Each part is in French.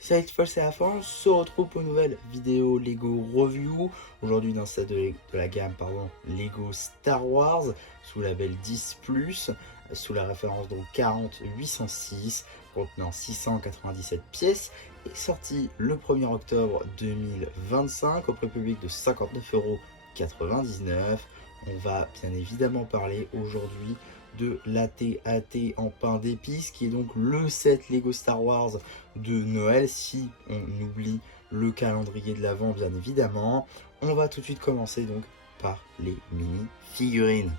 Salut Foll, c'est la fin, on se retrouve pour une nouvelle vidéo Lego Review. Aujourd'hui dans cette de la gamme Lego Star Wars, sous label 10+, sous la référence donc 40806, contenant 697 pièces, est sorti le 1er octobre 2025 au prix public de 59,99 €. On va bien évidemment parler aujourd'hui de l'AT-AT en pain d'épices, qui est donc le set Lego Star Wars de Noël, si on oublie le calendrier de l'Avent bien évidemment. On va tout de suite commencer donc par les mini-figurines.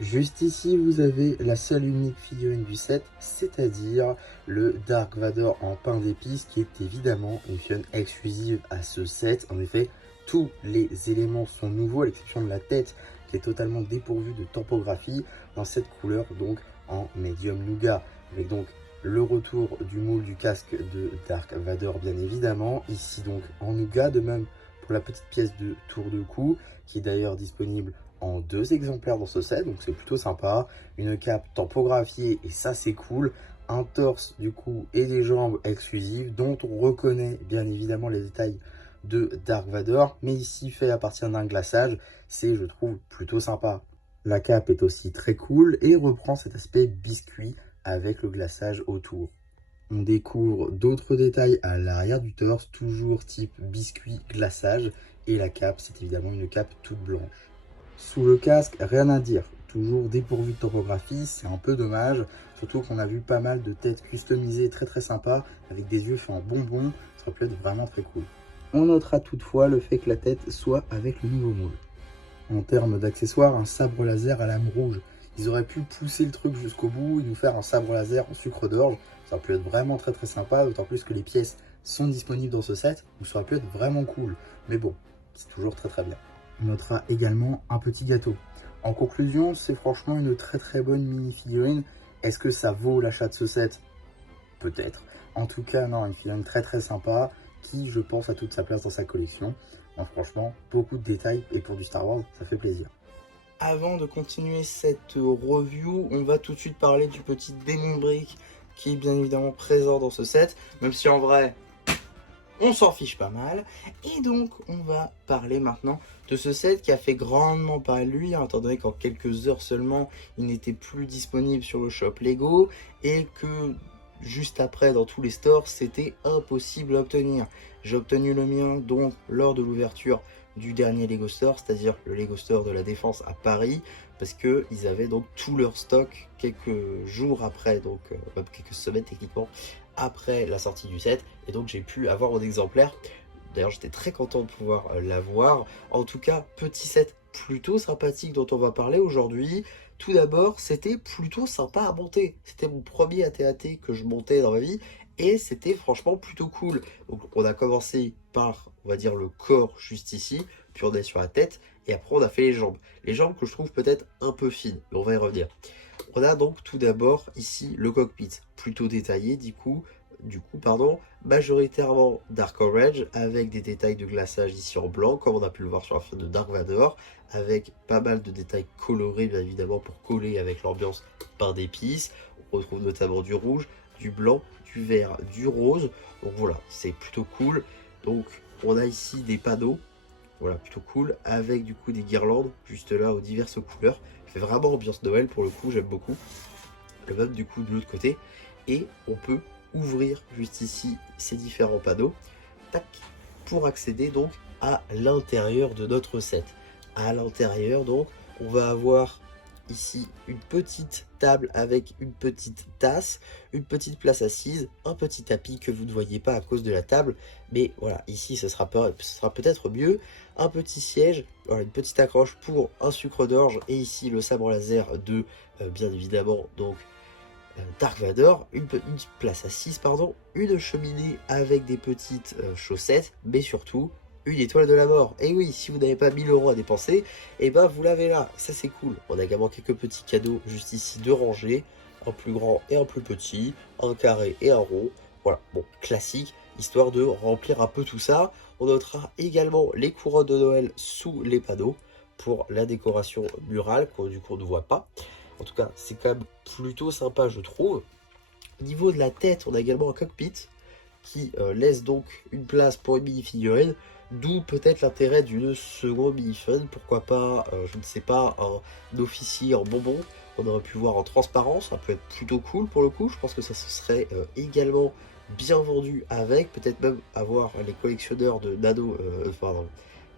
Juste ici, vous avez la seule unique figurine du set, c'est-à-dire le Dark Vador en pain d'épices, qui est évidemment une figurine exclusive à ce set. En effet, tous les éléments sont nouveaux, à l'exception de la tête, qui est totalement dépourvue de topographie, dans cette couleur, donc en médium nougat, avec donc le retour du moule du casque de Dark Vador, bien évidemment, ici donc en nougat, de même pour la petite pièce de tour de cou, qui est d'ailleurs disponible en 2 exemplaires dans ce set, donc c'est plutôt sympa. Une cape tampographiée, et ça c'est cool. Un torse du coup et des jambes exclusives, dont on reconnaît bien évidemment les détails de Dark Vador, mais ici fait à partir d'un glaçage, c'est je trouve plutôt sympa. La cape est aussi très cool et reprend cet aspect biscuit avec le glaçage autour. On découvre d'autres détails à l'arrière du torse, toujours type biscuit glaçage, et la cape, c'est évidemment une cape toute blanche. Sous le casque, rien à dire, toujours dépourvu de topographie, c'est un peu dommage, surtout qu'on a vu pas mal de têtes customisées très sympas, avec des yeux faits en bonbons, ça peut être vraiment très cool. On notera toutefois le fait que la tête soit avec le nouveau moule. En termes d'accessoires, un sabre laser à lame rouge. Ils auraient pu pousser le truc jusqu'au bout et nous faire un sabre laser en sucre d'orge. Ça aurait pu être vraiment très sympa, d'autant plus que les pièces sont disponibles dans ce set, donc ça aurait pu être vraiment cool. Mais bon, c'est toujours très bien. On notera également un petit gâteau. En conclusion, c'est franchement une très bonne mini-figurine. Est-ce que ça vaut l'achat de ce set? Peut-être. En tout cas, non, une figurine très sympa, qui, je pense, a toute sa place dans sa collection. Donc, franchement, beaucoup de détails, et pour du Star Wars, ça fait plaisir. Avant de continuer cette review, on va tout de suite parler du petit Demon Brick qui est bien évidemment présent dans ce set, même si en vrai on s'en fiche pas mal. Et donc on va parler maintenant de ce set qui a fait grandement parler de lui, hein, étant donné qu'en quelques heures seulement il n'était plus disponible sur le shop Lego, et que juste après dans tous les stores c'était impossible à obtenir. J'ai obtenu le mien donc lors de l'ouverture du dernier Lego Store, c'est-à-dire le Lego Store de la Défense à Paris, parce que ils avaient donc tout leur stock quelques jours après, donc quelques semaines techniquement après la sortie du set, et donc j'ai pu avoir mon exemplaire. D'ailleurs j'étais très content de pouvoir l'avoir. En tout cas, petit set plutôt sympathique dont on va parler aujourd'hui. Tout d'abord, c'était plutôt sympa à monter. C'était mon premier AT-AT que je montais dans ma vie, et c'était franchement plutôt cool. Donc on a commencé par, on va dire, le corps juste ici, puis on est sur la tête, et après on a fait les jambes. Les jambes que je trouve peut-être un peu fines, mais on va y revenir. On a donc tout d'abord ici le cockpit, plutôt détaillé majoritairement Dark Orange, avec des détails de glaçage ici en blanc, comme on a pu le voir sur la fin de Dark Vador, avec pas mal de détails colorés bien évidemment pour coller avec l'ambiance pain d'épices. On retrouve notamment du rouge, du blanc, du vert, du rose, donc voilà, c'est plutôt cool. Donc on a ici des panneaux, voilà, plutôt cool, avec du coup des guirlandes juste là aux diverses couleurs. Ça fait vraiment ambiance Noël pour le coup, j'aime beaucoup. Le même du coup de l'autre côté, et on peut ouvrir juste ici ces différents panneaux, tac, pour accéder donc à l'intérieur de notre set. À l'intérieur donc on va avoir ici une petite table avec une petite tasse, une petite place assise, un petit tapis que vous ne voyez pas à cause de la table, mais voilà, ici ce sera peut-être mieux, un petit siège, voilà, une petite accroche pour un sucre d'orge, et ici le sabre laser de bien évidemment donc Dark Vador, une place assise, pardon, une cheminée avec des petites chaussettes, mais surtout une étoile de la mort. Et oui, si vous n'avez pas 1000 € à dépenser, et ben vous l'avez là, ça c'est cool. On a également quelques petits cadeaux juste ici de rangée, un plus grand et un plus petit, un carré et un rond. Voilà, bon, classique, histoire de remplir un peu tout ça. On notera également les couronnes de Noël sous les panneaux pour la décoration murale, qu'on du coup on ne voit pas. En tout cas, c'est quand même plutôt sympa, je trouve. Au niveau de la tête, on a également un cockpit qui laisse donc une place pour une mini-figurine, d'où peut-être l'intérêt d'une seconde mini-fun, pourquoi pas, je ne sais pas, un officier en bonbon, on aurait pu voir en transparence, ça peut être plutôt cool pour le coup, je pense que ça se serait également bien vendu avec, peut-être même avoir les collectionneurs de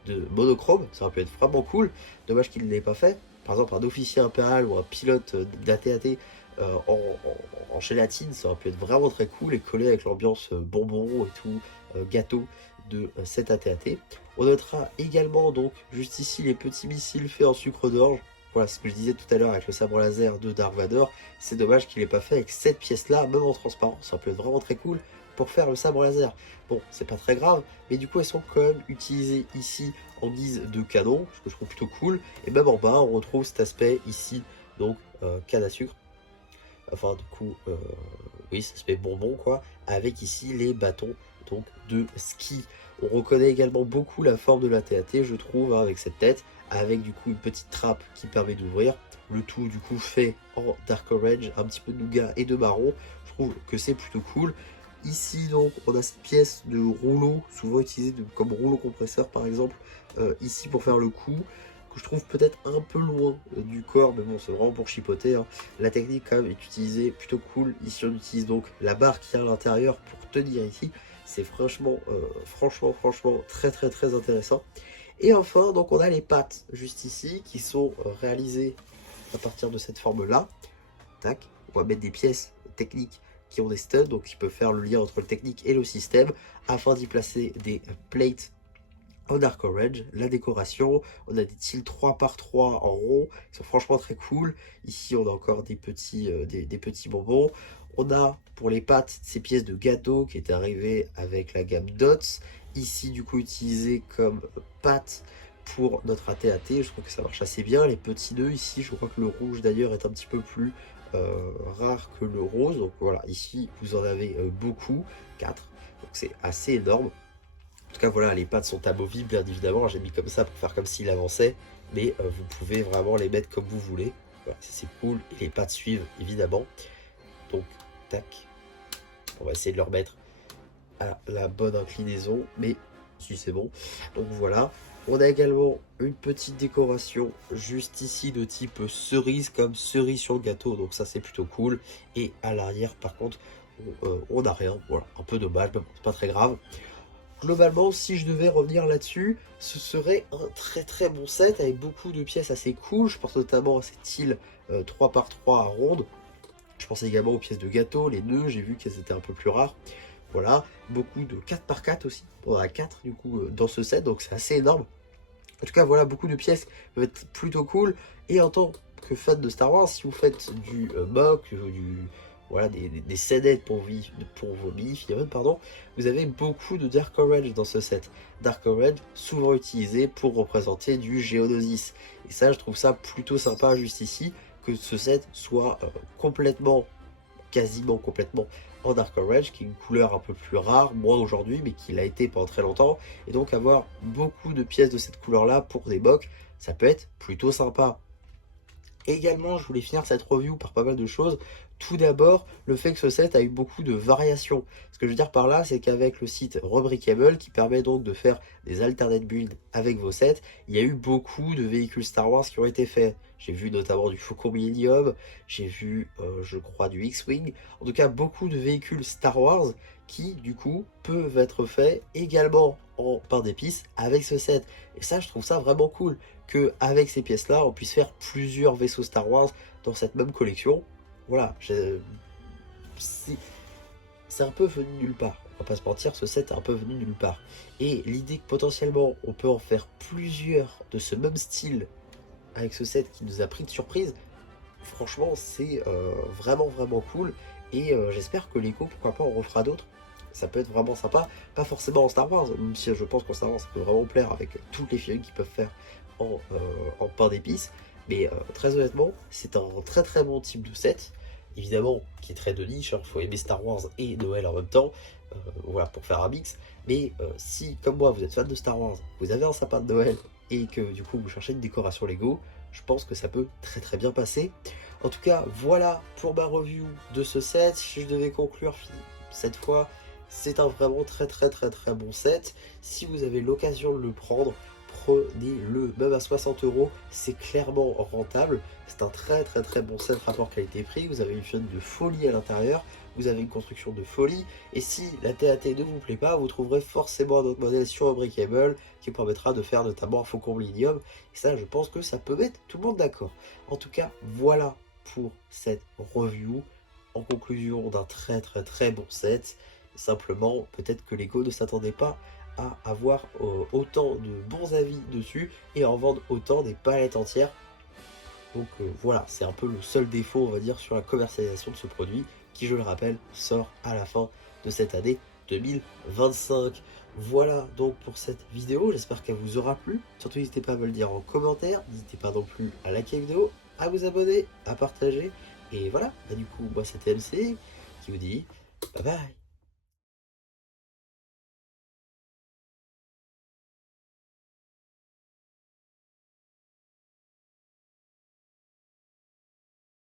de monochrome, ça aurait pu être vraiment cool, dommage qu'il ne l'ait pas fait. Par exemple, un officier impérial ou un pilote d'AT-AT en gélatine, ça aurait pu être vraiment très cool et coller avec l'ambiance bonbon et tout, gâteau de cet AT-AT. On notera également donc juste ici les petits missiles faits en sucre d'orge. Voilà ce que je disais tout à l'heure avec le sabre laser de Dark Vador. C'est dommage qu'il n'ait pas fait avec cette pièce-là, même en transparent. Ça peut être vraiment très cool pour faire le sabre laser. Bon, c'est pas très grave, mais du coup, elles sont quand même utilisées ici en guise de canon, ce que je trouve plutôt cool. Et même en bas, on retrouve cet aspect ici, donc canne à sucre. Enfin, du coup, oui, ça se fait bonbon, quoi. Avec ici les bâtons donc de ski. On reconnaît également beaucoup la forme de la TAT, je trouve, hein, avec cette tête, avec du coup une petite trappe qui permet d'ouvrir. Le tout, du coup, fait en Dark Orange, un petit peu de nougat et de marron. Je trouve que c'est plutôt cool. Ici, donc, on a cette pièce de rouleau, souvent utilisée comme rouleau compresseur, par exemple, ici pour faire le coup, que je trouve peut-être un peu loin du corps, mais bon, c'est vraiment pour chipoter, hein. La technique, quand même, est utilisée plutôt cool. Ici, on utilise donc la barre qui est à l'intérieur pour tenir ici. C'est franchement, franchement, très intéressant. Et enfin, donc, on a les pattes, juste ici, qui sont réalisées à partir de cette forme-là. Tac, on va mettre des pièces techniques qui ont des studs, donc qui peuvent faire le lien entre le technique et le système, afin d'y placer des plates en Dark Orange. La décoration, on a des tiles 3x3 en rond, qui sont franchement très cool. Ici, on a encore des petits bonbons. On a pour les pattes ces pièces de gâteau qui étaient arrivées avec la gamme Dots. Ici, du coup, utilisées comme pattes pour notre AT-AT. Je trouve que ça marche assez bien. Les petits nœuds ici, je crois que le rouge d'ailleurs est un petit peu plus rare que le rose. Donc voilà, ici, vous en avez beaucoup, 4. Donc c'est assez énorme. En tout cas, voilà, les pattes sont amovibles, bien évidemment. J'ai mis comme ça pour faire comme s'il avançait. Mais vous pouvez vraiment les mettre comme vous voulez. Voilà, c'est cool. Et les pattes suivent, évidemment. Donc, tac. On va essayer de le remettre à la bonne inclinaison. Mais si c'est bon. Donc voilà. On a également une petite décoration juste ici de type cerise, comme cerise sur le gâteau. Donc ça, c'est plutôt cool. Et à l'arrière, par contre, on n'a rien. Voilà, un peu dommage, mais bon, c'est pas très grave. Globalement, si je devais revenir là-dessus, ce serait un très bon set avec beaucoup de pièces assez cool. Je pense notamment à cette île 3x3 à ronde. Je pense également aux pièces de gâteau, les nœuds, j'ai vu qu'elles étaient un peu plus rares. Voilà, beaucoup de 4x4 aussi. On a 4 du coup dans ce set, donc c'est assez énorme. En tout cas, voilà, beaucoup de pièces qui peuvent être plutôt cool. Et en tant que fan de Star Wars, si vous faites du mock, voilà, des scénettes pour vos mini-figurines, pardon, vous avez beaucoup de Dark Orange dans ce set. Dark Orange, souvent utilisé pour représenter du Geonosis. Et ça, je trouve ça plutôt sympa juste ici, que ce set soit quasiment complètement en Dark Orange, qui est une couleur un peu plus rare, moins aujourd'hui, mais qui l'a été pendant très longtemps. Et donc avoir beaucoup de pièces de cette couleur-là pour des mocks, ça peut être plutôt sympa. Également, je voulais finir cette review par pas mal de choses. Tout d'abord, le fait que ce set a eu beaucoup de variations. Ce que je veux dire par là, c'est qu'avec le site Rebrickable, qui permet donc de faire des alternate builds avec vos sets, il y a eu beaucoup de véhicules Star Wars qui ont été faits. J'ai vu notamment du Faucon Millennium, j'ai vu, je crois, du X-Wing. En tout cas, beaucoup de véhicules Star Wars qui, du coup, peuvent être faits également en pain d'épices avec ce set. Et ça, je trouve ça vraiment cool, qu'avec ces pièces-là, on puisse faire plusieurs vaisseaux Star Wars dans cette même collection. Voilà, c'est un peu venu nulle part. On va pas se mentir, ce set est un peu venu nulle part. Et l'idée que potentiellement on peut en faire plusieurs de ce même style avec ce set qui nous a pris de surprise, franchement c'est vraiment cool. Et j'espère que Lego, pourquoi pas, on refera d'autres. Ça peut être vraiment sympa, pas forcément en Star Wars, même si je pense qu'en Star Wars ça peut vraiment plaire avec toutes les figurines qu'ils peuvent faire en pain d'épices. Mais très honnêtement, c'est un très bon type de set, évidemment, qui est très de niche, il faut aimer Star Wars et Noël en même temps, voilà, pour faire un mix. Mais si, comme moi, vous êtes fan de Star Wars, vous avez un sapin de Noël, et que du coup vous cherchez une décoration Lego, je pense que ça peut très bien passer. En tout cas, voilà pour ma review de ce set. Si je devais conclure cette fois, c'est un vraiment très bon set. Si vous avez l'occasion de le prendre, prenez-le. Même à 60 euros, c'est clairement rentable. C'est un très bon set rapport qualité-prix. Vous avez une chaîne de folie à l'intérieur. Vous avez une construction de folie. Et si la TAT ne vous plaît pas, vous trouverez forcément un autre modèle sur Unbreakable qui vous permettra de faire notamment un faucon Millennium. Et ça, je pense que ça peut mettre tout le monde d'accord. En tout cas, voilà pour cette review. En conclusion d'un très bon set. Simplement, peut-être que Lego ne s'attendait pas à avoir autant de bons avis dessus et à en vendre autant des palettes entières. Donc voilà, c'est un peu le seul défaut, on va dire, sur la commercialisation de ce produit, qui, je le rappelle, sort à la fin de cette année 2025. Voilà donc pour cette vidéo, j'espère qu'elle vous aura plu. Surtout, n'hésitez pas à me le dire en commentaire, n'hésitez pas non plus à liker la vidéo, à vous abonner, à partager. Et voilà, bah, du coup, moi c'était MC qui vous dit bye bye.